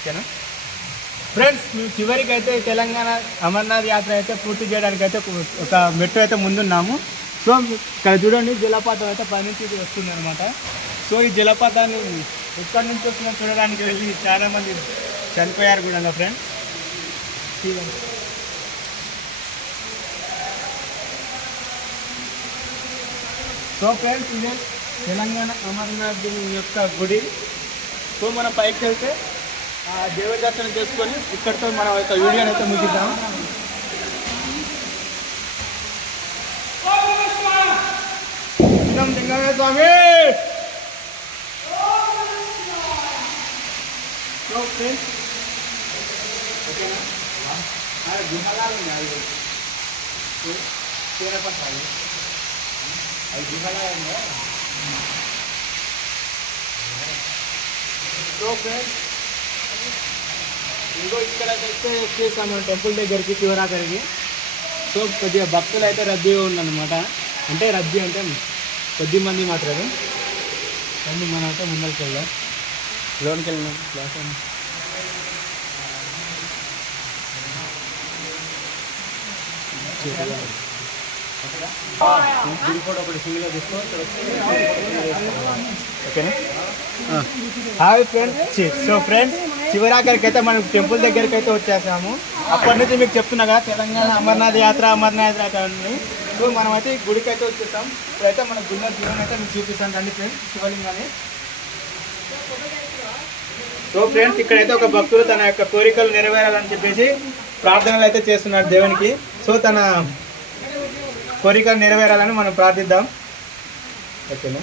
ఓకేనా ఫ్రెండ్స్, మేము చివరికి అయితే తెలంగాణ అమర్నాథ్ యాత్ర అయితే పూర్తి చేయడానికి అయితే ఒక మెట్టు అయితే ముందున్నాము. సో ఇక్కడ చూడండి జలపాతం అయితే పైనుంచి వస్తుంది అనమాట. సో ఈ జలపాతాన్ని ఎక్కడి నుంచి వస్తుందో చూడడానికి వెళ్ళి చాలామంది చనిపోయారు కూడా ఫ్రెండ్స్. సో ఫ్రెండ్స్, ఇదే తెలంగాణ అమర్నాథ్ యొక్క గుడి. సో మనం పైకి వెళ్తే దేవుడి దర్శనం చేసుకొని ఇక్కడితో మనం యొక్క వీడియోని అయితే ముగిద్దాం. స్వామి సో ఫ్రెండ్స్, ఓకేనా గుహలాలు ఉన్నాయి తీరపట్టాలి అవి గుహలాలు ఉన్నాయి. సో ఫ్రెండ్స్, ఇంకో ఇక్కడైతే వచ్చేసాము టెంపుల్ దగ్గరికి శివరాత్రికి. సో కొద్దిగా భక్తులు అయితే రద్దీగా ఉందన్నమాట. అంటే రద్దీ అంటే కొద్ది మంది మాత్రమే. కానీ మనం అయితే ముందరికి వెళ్దాం. లోనికి వెళ్ళినాం క్లాస్ అని ఒకటి సింగిల్గా తీసుకోవాలి. ఓకేనా హాయ్ ఫ్రెండ్స్. సో ఫ్రెండ్స్, శివరాత్రికి అయితే మనం టెంపుల్ దగ్గరికి అయితే వచ్చేసాము. అప్పటి నుంచి మీకు చెప్తున్నా కదా తెలంగాణ అమర్నాథ్ యాత్ర అని. సో మనం అయితే గుడికి అయితే వచ్చేసాం. ఇప్పుడైతే మన గుళ్ళ జీవనం అయితే మీకు చూపిస్తాను రండి ఫ్రెండ్స్, శివలింగాన్ని. సో ఫ్రెండ్స్, ఇక్కడైతే ఒక భక్తుడు తన యొక్క కోరికలు నెరవేరాలని చెప్పేసి ప్రార్థనలు అయితే చేస్తున్నాడు దేవునికి. సో తన కోరికలు నెరవేరాలని మనం ప్రార్థిద్దాం. ఓకేనా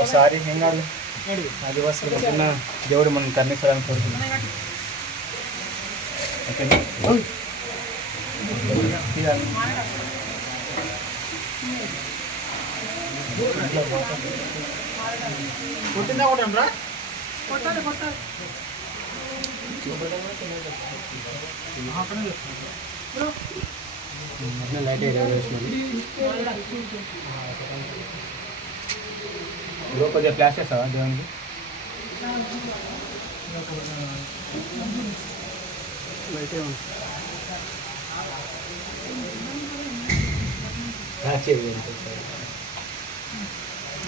ఒకసారి ఏం కాదు ఆదివాసులు మొన్న దేవుడు మనం కర్ణించాలని కోరుతున్నాం. ఓకేనా కొట్టిందా కొట్టండి రా కొట్టాలి కొట్టాలి లైట్ కొద్దిగా ఫ్లాష్ చేస్తావా దేవునికి?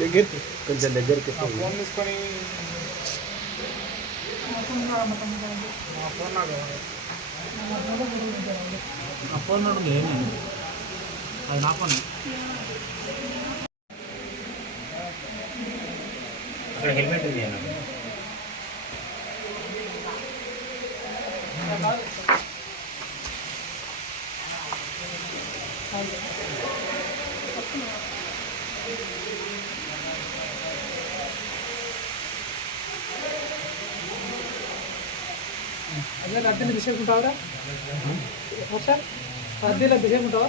దగ్గరికి కొంచెం దగ్గరికి ఫోన్ తీసుకొని ఫోన్ ఉంటుంది అది నా ఫోన్. అక్కడ హెల్మెట్ ఉంది అన్న. అదే రద్దీలో తీసుకుంటావురా సార్? రద్దీలో తీసుకుంటావా?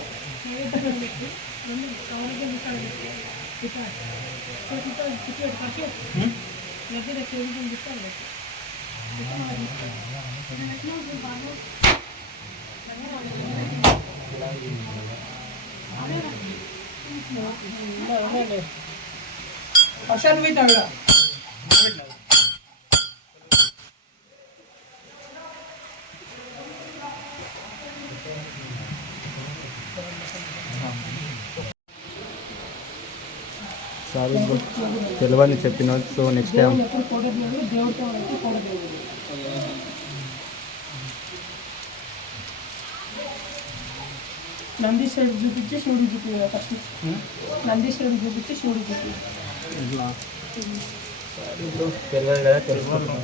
వర్షాలు పోయితాడు సారీ తెలియని చెప్పిన. సో నెక్స్ట్ టైం నందీశ్వరుడు చూపించి శివుడు చూపి ఫస్ట్ నందీశ్వరుడు చూపించి శివుడు చూపి తెలియదు కదా తెలుసుకుంటున్నాం.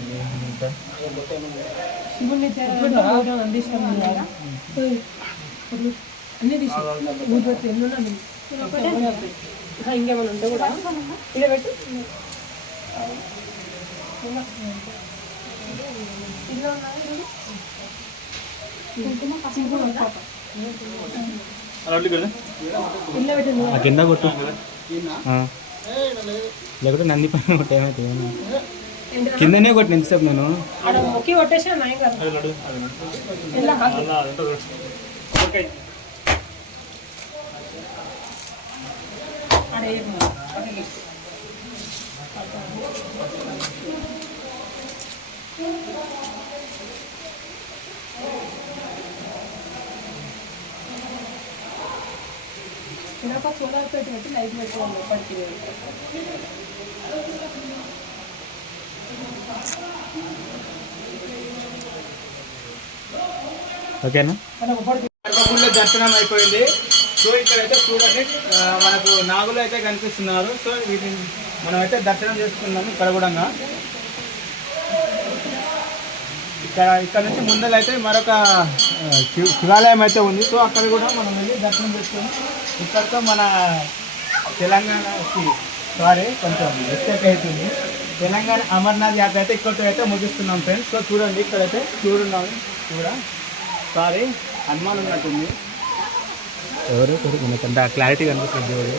శివుడిని నందీశ్వరుడు అన్ని తీసి ఊరిపోతే ఎన్నున్నా ఇంకేమైనా ఉంటే కూడా ఇలా పెట్టు. కింద కొట్టు లేకపోతే నంది పైన కొట్టు ఏమైతే కిందనే కొట్టిన ఎంతసేపు నేను కొట్టేసా. ఒక సోలార్ ప్లేట్ పెట్టి లైట్ పెట్టుకోవాలి పడికి. ఓకేనా. కనకపూర్లో దర్శనం అయిపోయింది. సో ఇక్కడైతే చూడండి మనకు నాగులు అయితే కనిపిస్తున్నారు. సో వీటిని మనమైతే దర్శనం చేసుకున్నాము. ఇక్కడ కూడా ఇక్కడ నుంచి ముందలైతే మరొక శివాలయం అయితే ఉంది. సో అక్కడ కూడా మనం వెళ్ళి దర్శనం చేసుకొని ఇక్కడితో మన తెలంగాణకి కొంచెం మిస్టేక్ అవుతుంది. తెలంగాణ అమర్నాథ్ యాత్ర అయితే ఇక్కడితో అయితే ముగిస్తున్నాం ఫ్రెండ్స్. సో చూడండి ఇక్కడైతే చూడున్నాము కూడా హనుమాన్ ఉన్నట్టుంది. ఎవరు మనకంత క్లారిటీ కనిపిస్తుంది దేవుడు.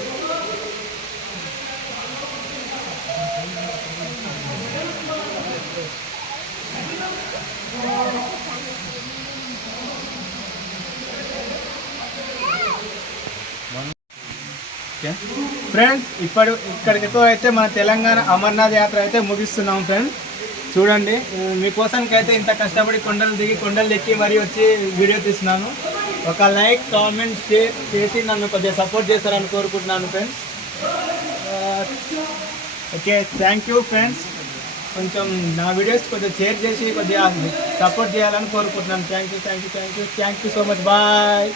ఫ్రెండ్స్ ఇక్కడితో అయితే మన తెలంగాణ అమర్నాథ్ యాత్ర అయితే ముగిస్తున్నాం ఫ్రెండ్స్. చూడండి మీకోసానికి అయితే ఇంత కష్టపడి కొండలు దిగి కొండలు ఎక్కి మరీ వచ్చి వీడియో తీస్తున్నాను. ఒక లైక్ కామెంట్ షేర్ చేసి నన్ను కొద్దిగా సపోర్ట్ చేస్తారని కోరుకుంటున్నాను friends. Okay, thank you friends. కొంచెం నా వీడియోస్ కొద్దిగా షేర్ చేసి కొద్దిగా సపోర్ట్ చేయాలని కోరుకుంటున్నాను. Thank you so much. Bye.